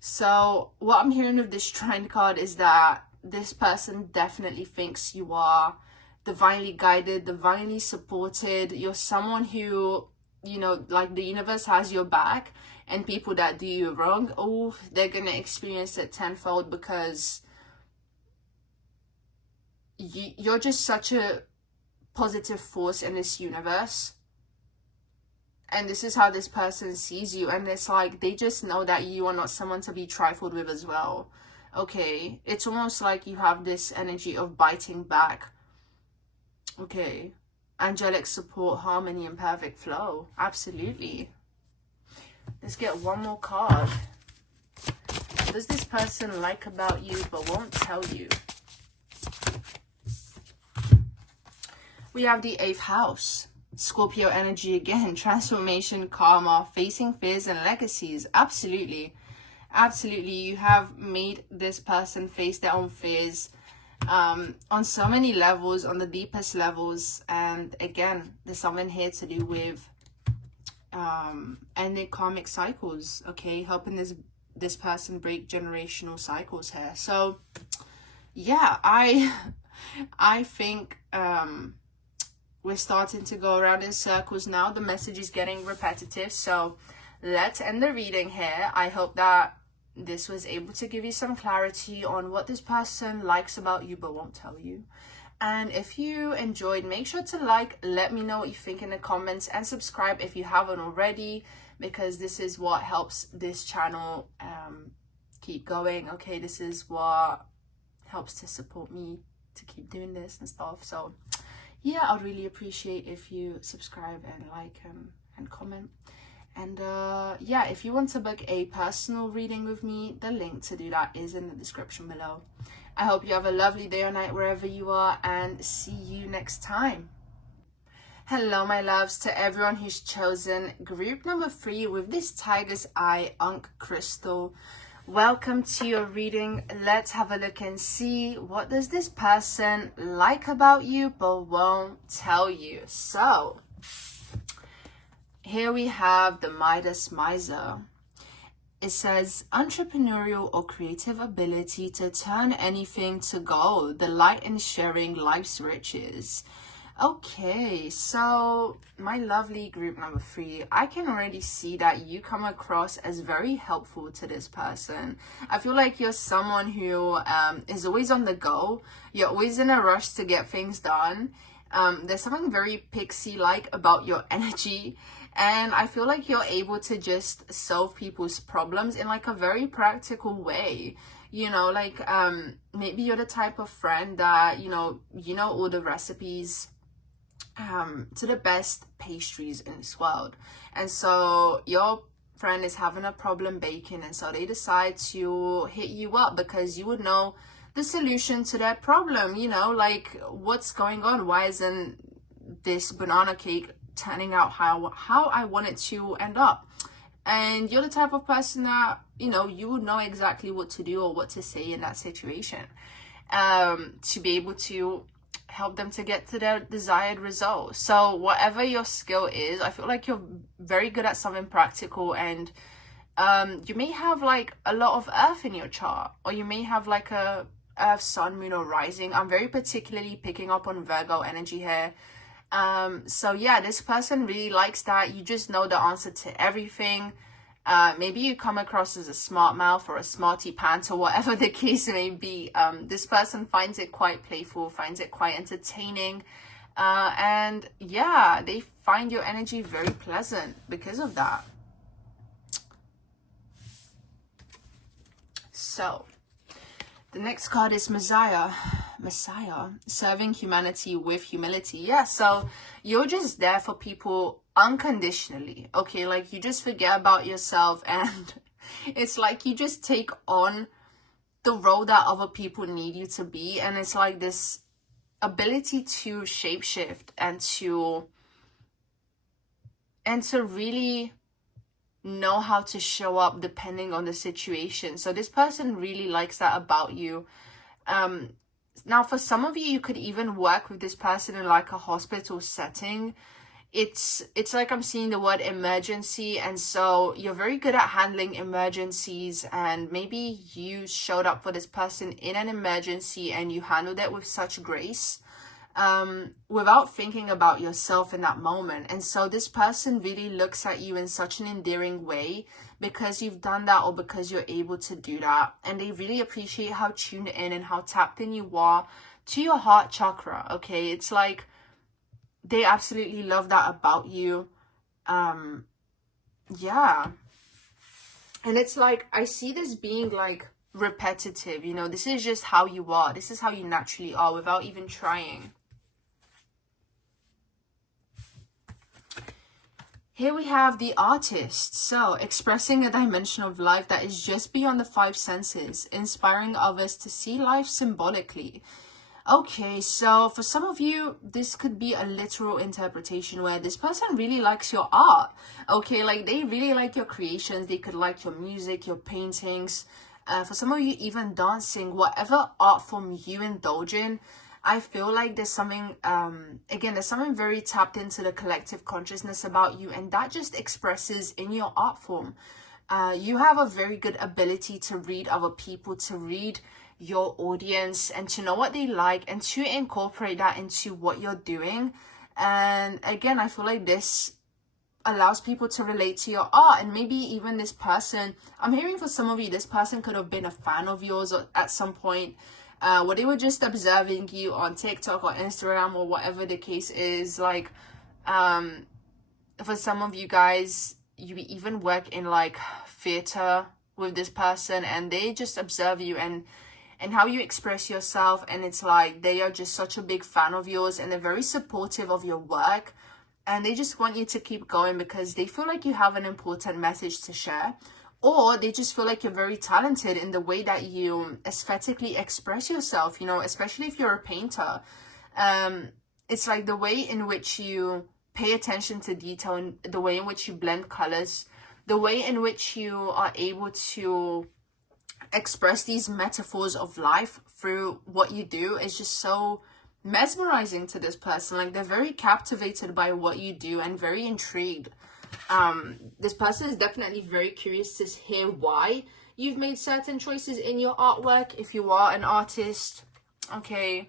So what I'm hearing with this Trine card is that this person definitely thinks you are divinely guided, divinely supported. You're someone who, you know, like the universe has your back, and people that do you wrong, oh, they're gonna experience it tenfold, because you're just such a positive force in this universe. And this is how this person sees you. And it's like, they just know that you are not someone to be trifled with as well. Okay, it's almost like you have this energy of biting back. Okay, angelic support, harmony, and perfect flow. Absolutely. Let's get one more card. What does this person like about you but won't tell you? We have the 8th house. Scorpio energy again. Transformation, karma, facing fears and legacies. Absolutely. Absolutely. You have made this person face their own fears on so many levels, on the deepest levels. And again, there's something here to do with ending karmic cycles. Okay, helping this person break generational cycles here. So yeah, I think we're starting to go around in circles now. The message is getting repetitive, so let's end the reading here. I hope that this was able to give you some clarity on what this person likes about you but won't tell you. And if you enjoyed, make sure to like, let me know what you think in the comments, and subscribe if you haven't already, because this is what helps this channel keep going. Okay, this is what helps to support me to keep doing this and stuff. So yeah, I'd really appreciate if you subscribe and like and comment. And yeah, if you want to book a personal reading with me, the link to do that is in the description below. I hope you have a lovely day or night wherever you are, and see you next time. Hello, my loves, to everyone who's chosen group number 3 with this Tiger's Eye Ankh crystal. Welcome to your reading. Let's have a look and see, what does this person like about you but won't tell you? So here we have the Midas Miser. It says, entrepreneurial or creative ability to turn anything to gold, delight in sharing life's riches. Okay, so my lovely group number 3, I can already see that you come across as very helpful to this person. I feel like you're someone who is always on the go. You're always in a rush to get things done. There's something very pixie-like about your energy. And I feel like you're able to just solve people's problems in like a very practical way. You know, like maybe you're the type of friend that, you know all the recipes to the best pastries in this world. And so your friend is having a problem baking, and so they decide to hit you up because you would know the solution to that problem. You know, like, what's going on? Why isn't this banana cake turning out how I want it to end up? And you're the type of person that, you would know exactly what to do or what to say in that situation, to be able to help them to get to their desired result. So whatever your skill is, I feel like you're very good at something practical, and you may have like a lot of earth in your chart, or you may have like a earth, sun, moon, or rising. I'm very particularly picking up on Virgo energy here. So yeah, this person really likes that you just know the answer to everything. Maybe you come across as a smart mouth or a smarty pants, or whatever the case may be. This person finds it quite playful, finds it quite entertaining, and yeah, they find your energy very pleasant because of that. So the next card is Messiah, serving humanity with humility. Yeah, so you're just there for people unconditionally. Okay, like you just forget about yourself, and it's like you just take on the role that other people need you to be. And it's like this ability to shapeshift and to really know how to show up depending on the situation. So this person really likes that about you. Now for some of you, you could even work with this person in like a hospital setting. It's like I'm seeing the word emergency, and so you're very good at handling emergencies, and maybe you showed up for this person in an emergency and you handled it with such grace, without thinking about yourself in that moment. And so this person really looks at you in such an endearing way because you've done that, or because you're able to do that, and they really appreciate how tuned in and how tapped in you are to your heart chakra. Okay, it's like they absolutely love that about you. Yeah, and it's like I see this being like repetitive, you know. This is just how you are, this is how you naturally are without even trying. Here we have the artist. So, expressing a dimension of life that is just beyond the five senses, inspiring others to see life symbolically. Okay, so for some of you, this could be a literal interpretation where this person really likes your art. Okay, like they really like your creations. They could like your music, your paintings. For some of you, even dancing, whatever art form you indulge in. I feel like there's something, again, there's something very tapped into the collective consciousness about you, and that just expresses in your art form. You have a very good ability to read other people, to read your audience, and to know what they like, and to incorporate that into what you're doing. And again, I feel like this allows people to relate to your art. And maybe even this person, I'm hearing for some of you, this person could have been a fan of yours at some point. Where they were just observing you on TikTok or Instagram or whatever the case is. Like, for some of you guys, you even work in like theater with this person, and they just observe you and how you express yourself, and it's like they are just such a big fan of yours, and they're very supportive of your work, and they just want you to keep going because they feel like you have an important message to share. Or they just feel like you're very talented in the way that you aesthetically express yourself, you know, especially if you're a painter. It's like the way in which you pay attention to detail, and the way in which you blend colors, the way in which you are able to express these metaphors of life through what you do is just so mesmerizing to this person. Like, they're very captivated by what you do and very intrigued. This person is definitely very curious to hear why you've made certain choices in your artwork, if you are an artist. Okay,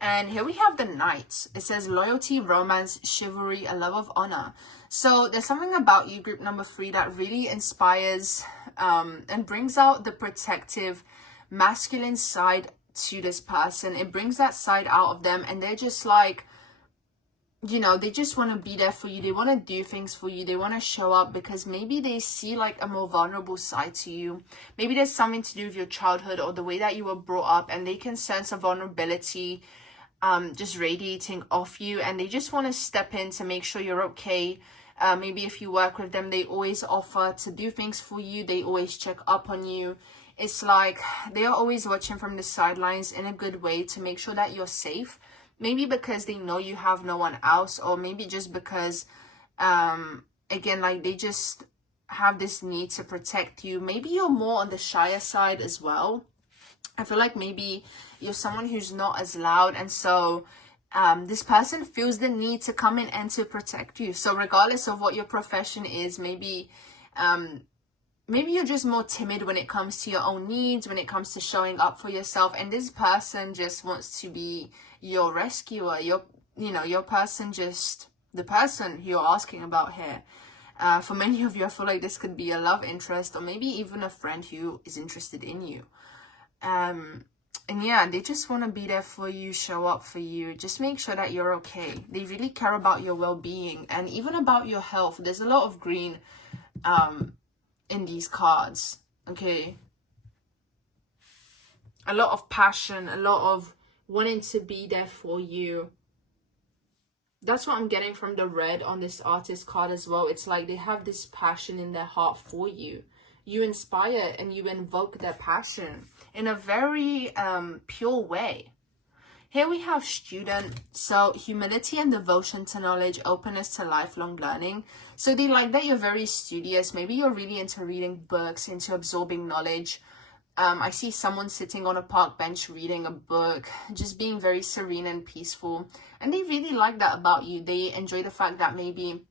and here we have the Knight. It says loyalty, romance, chivalry, a love of honor. So there's something about you, group number 3, that really inspires and brings out the protective masculine side to this person. It brings that side out of them, and they're just like, you know, they just want to be there for you. They want to do things for you. They want to show up because maybe they see like a more vulnerable side to you. Maybe there's something to do with your childhood or the way that you were brought up, and they can sense a vulnerability just radiating off you, and they just want to step in to make sure you're okay. Maybe if you work with them, they always offer to do things for you. They always check up on you. It's like they are always watching from the sidelines in a good way to make sure that you're safe. Maybe because they know you have no one else, or maybe just because, again, like they just have this need to protect you.Maybe you're more on the shyer side as well. I feel like maybe you're someone who's not as loud, and so this person feels the need to come in and to protect you. So regardless of what your profession is, maybe you're just more timid when it comes to your own needs, when it comes to showing up for yourself, and this person just wants to be your rescuer, your person, just the person you're asking about here. For many of you, I feel like this could be a love interest, or maybe even a friend who is interested in you. And yeah, they just want to be there for you, show up for you, just make sure that you're okay. They really care about your well-being and even about your health. There's a lot of green in these cards. Okay, a lot of passion, a lot of wanting to be there for you. That's what I'm getting from the red on this artist card as well. It's like they have this passion in their heart for you. You inspire and you invoke their passion in a very pure way. Here we have student. So humility and devotion to knowledge, openness to lifelong learning. So they like that you're very studious. Maybe you're really into reading books, into absorbing knowledge. I see someone sitting on a park bench reading a book, just being very serene and peaceful. And they really like that about you. They enjoy the fact that maybe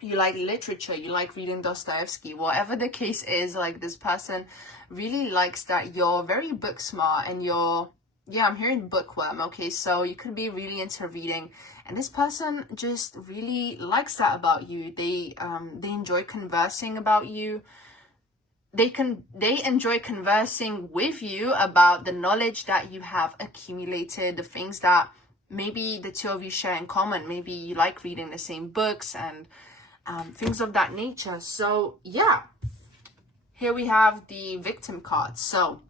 you like literature, you like reading Dostoevsky, whatever the case is. Like, this person really likes that you're very book smart and you're, yeah, I'm hearing bookworm. Okay, so you could be really into reading, and this person just really likes that about you. They enjoy conversing about you. They enjoy conversing with you about the knowledge that you have accumulated, the things that maybe the two of you share in common. Maybe you like reading the same books and things of that nature. So yeah, here we have the victim card. So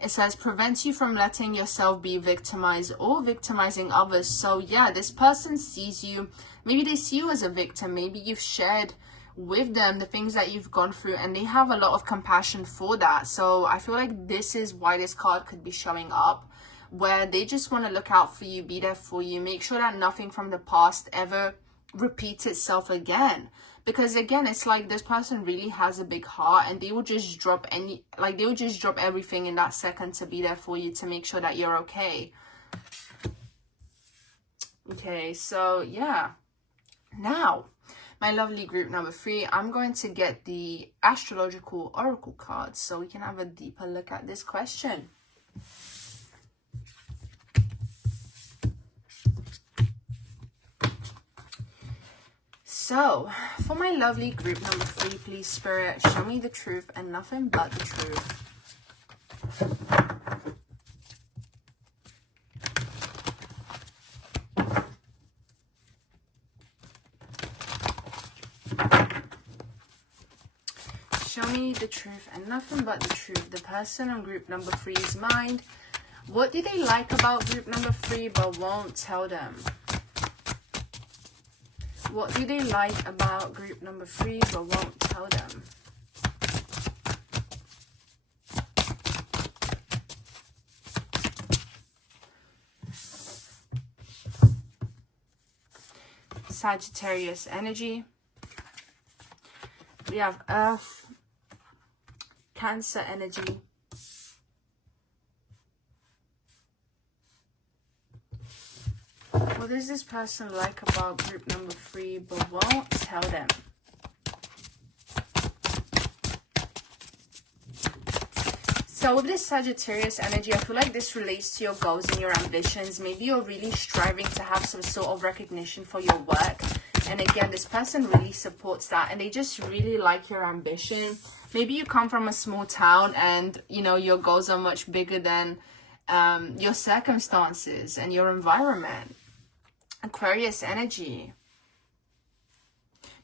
it says prevent you from letting yourself be victimized or victimizing others. So yeah, this person sees you, maybe they see you as a victim. Maybe you've shared with them the things that you've gone through, and they have a lot of compassion for that. So I feel like this is why this card could be showing up, where they just want to look out for you, be there for you, make sure that nothing from the past ever repeats itself again. Because again, it's like this person really has a big heart, and they will just drop everything in that second to be there for you, to make sure that you're okay. Okay, so yeah. Now, my lovely group number 3, I'm going to get the astrological oracle cards so we can have a deeper look at this question. So, for my lovely group number 3, please, Spirit, show me the truth and nothing but the truth. Show me the truth and nothing but the truth. The person on group number 3's mind. What do they like about group number 3 but won't tell them? What do they like about group number 3 but won't tell them? Sagittarius energy. We have Earth, Cancer energy. What does this person like about group number 3 but won't tell them? So with this Sagittarius energy, I feel like this relates to your goals and your ambitions. Maybe you're really striving to have some sort of recognition for your work. And again, this person really supports that, and they just really like your ambition. Maybe you come from a small town and, you know, your goals are much bigger than your circumstances and your environment. Aquarius energy.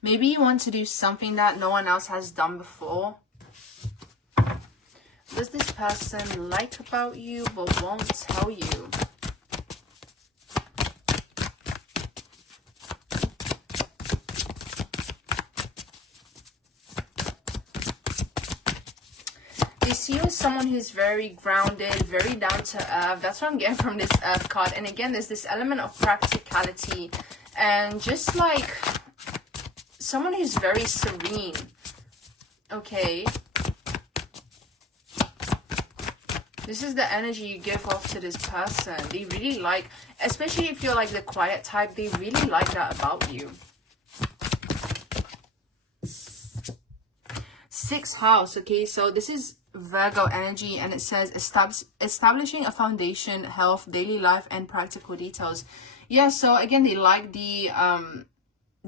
Maybe you want to do something that no one else has done before. What does this person like about you but won't tell you? They see you as someone who's very grounded, very down to earth. That's what I'm getting from this Earth card. And again, there's this element of practicality and just like someone who's very serene. Okay. This is the energy you give off to this person. They really like, especially if you're like the quiet type, they really like that about you. 6th house. Okay, so this is Virgo energy, and it says establishing a foundation, health, daily life, and practical details. Yeah, so again, they like the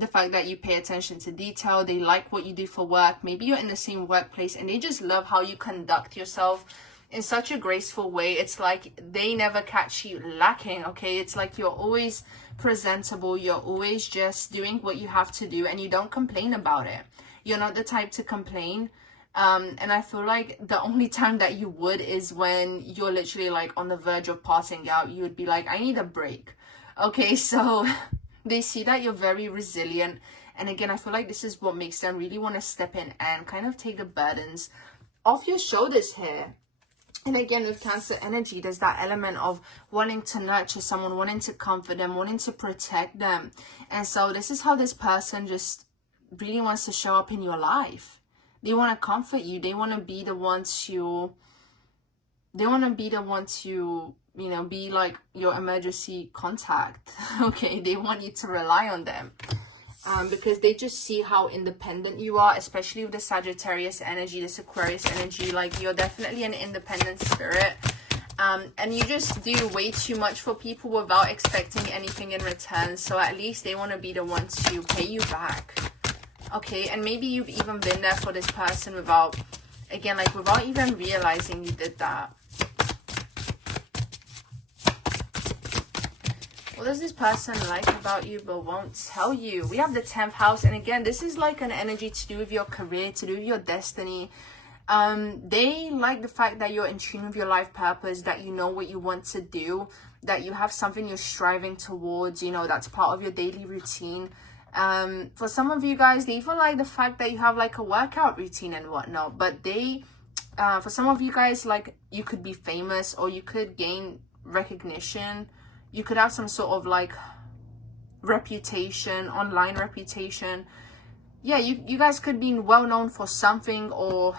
fact that you pay attention to detail. They like what you do for work. Maybe you're in the same workplace and they just love how you conduct yourself in such a graceful way. It's like they never catch you lacking. Okay, it's like you're always presentable, you're always just doing what you have to do, and you don't complain about it. You're not the type to complain. And I feel like the only time that you would is when you're literally like on the verge of passing out. You would be like, I need a break. Okay, so they see that you're very resilient. And again, I feel like this is what makes them really want to step in and kind of take the burdens off your shoulders here. And again, with Cancer energy, there's that element of wanting to nurture someone, wanting to comfort them, wanting to protect them. And so this is how this person just really wants to show up in your life. They want to comfort you. They want to be the ones to, you know, be like your emergency contact. Okay, they want you to rely on them. Because they just see how independent you are, especially with the Sagittarius energy, this Aquarius energy. Like, you're definitely an independent spirit. And you just do way too much for people without expecting anything in return. So at least they want to be the ones to pay you back. Okay, and maybe you've even been there for this person without, again, like without even realizing you did that. What does this person like about you but won't tell you? We have the 10th house. And again, this is like an energy to do with your career, to do with your destiny. They like the fact that you're in tune with your life purpose, that you know what you want to do, that you have something you're striving towards, you know, that's part of your daily routine. For some of you guys, they even like the fact that you have like a workout routine and whatnot. But they, for some of you guys, like, you could be famous or you could gain recognition. You could have some sort of like reputation, online reputation. Yeah, you guys could be well known for something, or,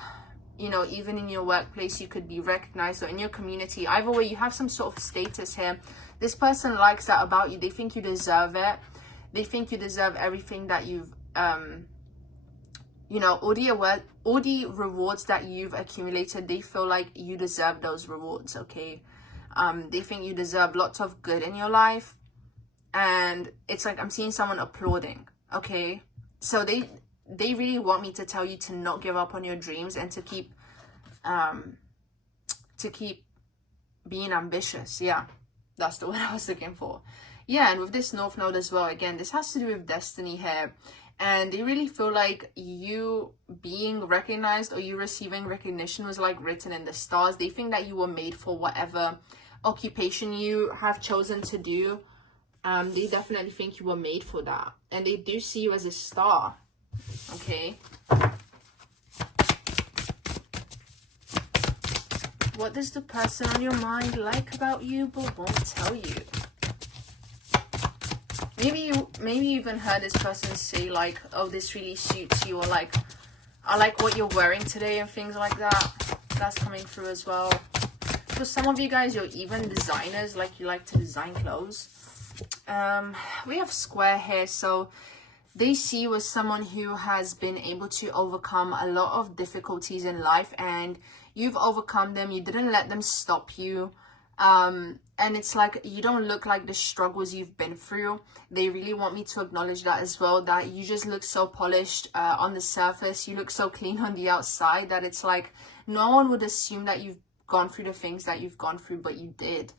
you know, even in your workplace, you could be recognized, or in your community. Either way, you have some sort of status here. This person likes that about you. They think you deserve it. They think you deserve everything that you've, you know, all the rewards that you've accumulated. They feel like you deserve those rewards, okay? They think you deserve lots of good in your life. And it's like, I'm seeing someone applauding, okay? So they really want me to tell you to not give up on your dreams and to keep being ambitious. Yeah, that's the word I was looking for. Yeah, and with this North Node as well, again, this has to do with destiny here. And they really feel like you being recognized or you receiving recognition was like written in the stars. They think that you were made for whatever occupation you have chosen to do. They definitely think you were made for that. And they do see you as a star. Okay. What does the person on your mind like about you but won't tell you? Maybe you even heard this person say like, oh, this really suits you, or like, I like what you're wearing today, and things like that. That's coming through as well. For some of you guys, you're even designers, like you like to design clothes. We have Square here, so they see you as someone who has been able to overcome a lot of difficulties in life, and you've overcome them. You didn't let them stop you. And it's like, you don't look like the struggles you've been through. They really want me to acknowledge that as well, that you just look so polished on the surface. You look so clean on the outside that it's like, no one would assume that you've gone through the things that you've gone through, but you did.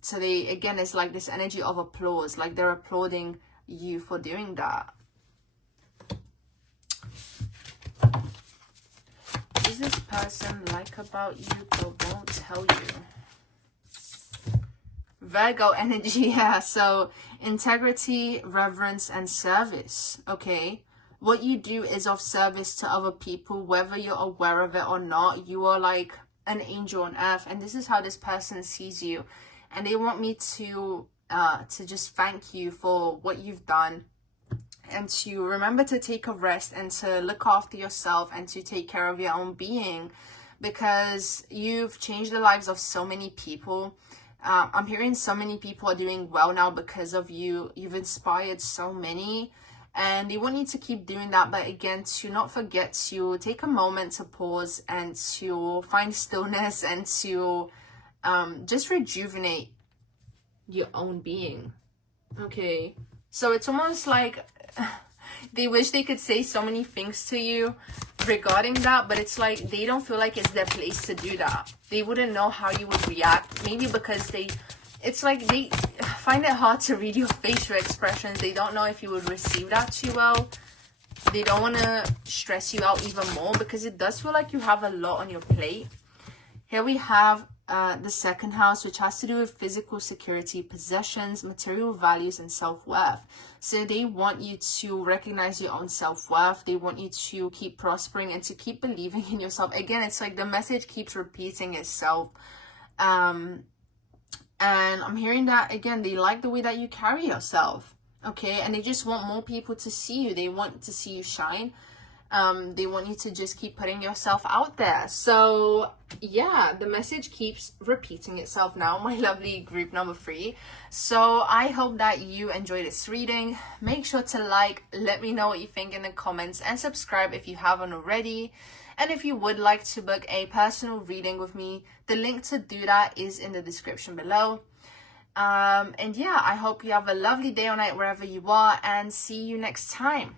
So they, again, it's like this energy of applause, like they're applauding you for doing that. What does this person like about you but won't tell you? Virgo energy, yeah. So integrity, reverence, and service. Okay, what you do is of service to other people, whether you're aware of it or not. You are like an angel on earth, and this is how this person sees you. And they want me to just thank you for what you've done, and to remember to take a rest and to look after yourself and to take care of your own being, because you've changed the lives of so many people. I'm hearing so many people are doing well now because of you. You've inspired so many, and they want you to keep doing that. But again, to not forget to take a moment to pause and to find stillness and to just rejuvenate your own being. Okay, so it's almost like they wish they could say so many things to you regarding that, but it's like they don't feel like it's their place to do that. They wouldn't know how you would react, maybe because it's like they find it hard to read your facial expressions. They don't know if you would receive that too well. They don't want to stress you out even more, because it does feel like you have a lot on your plate. Here we have the second house, which has to do with physical security, possessions, material values, and self-worth. So they want you to recognize your own self-worth. They want you to keep prospering and to keep believing in yourself. Again, it's like the message keeps repeating itself. And I'm hearing that, again, they like the way that you carry yourself, okay? And they just want more people to see you. They want to see you shine. They want you to just keep putting yourself out there. So yeah, the message keeps repeating itself now, my lovely group number 3. So I hope that you enjoyed this reading. Make sure to like, let me know what you think in the comments, and subscribe if you haven't already. And if you would like to book a personal reading with me, the link to do that is in the description below. And yeah, I hope you have a lovely day or night wherever you are, and see you next time.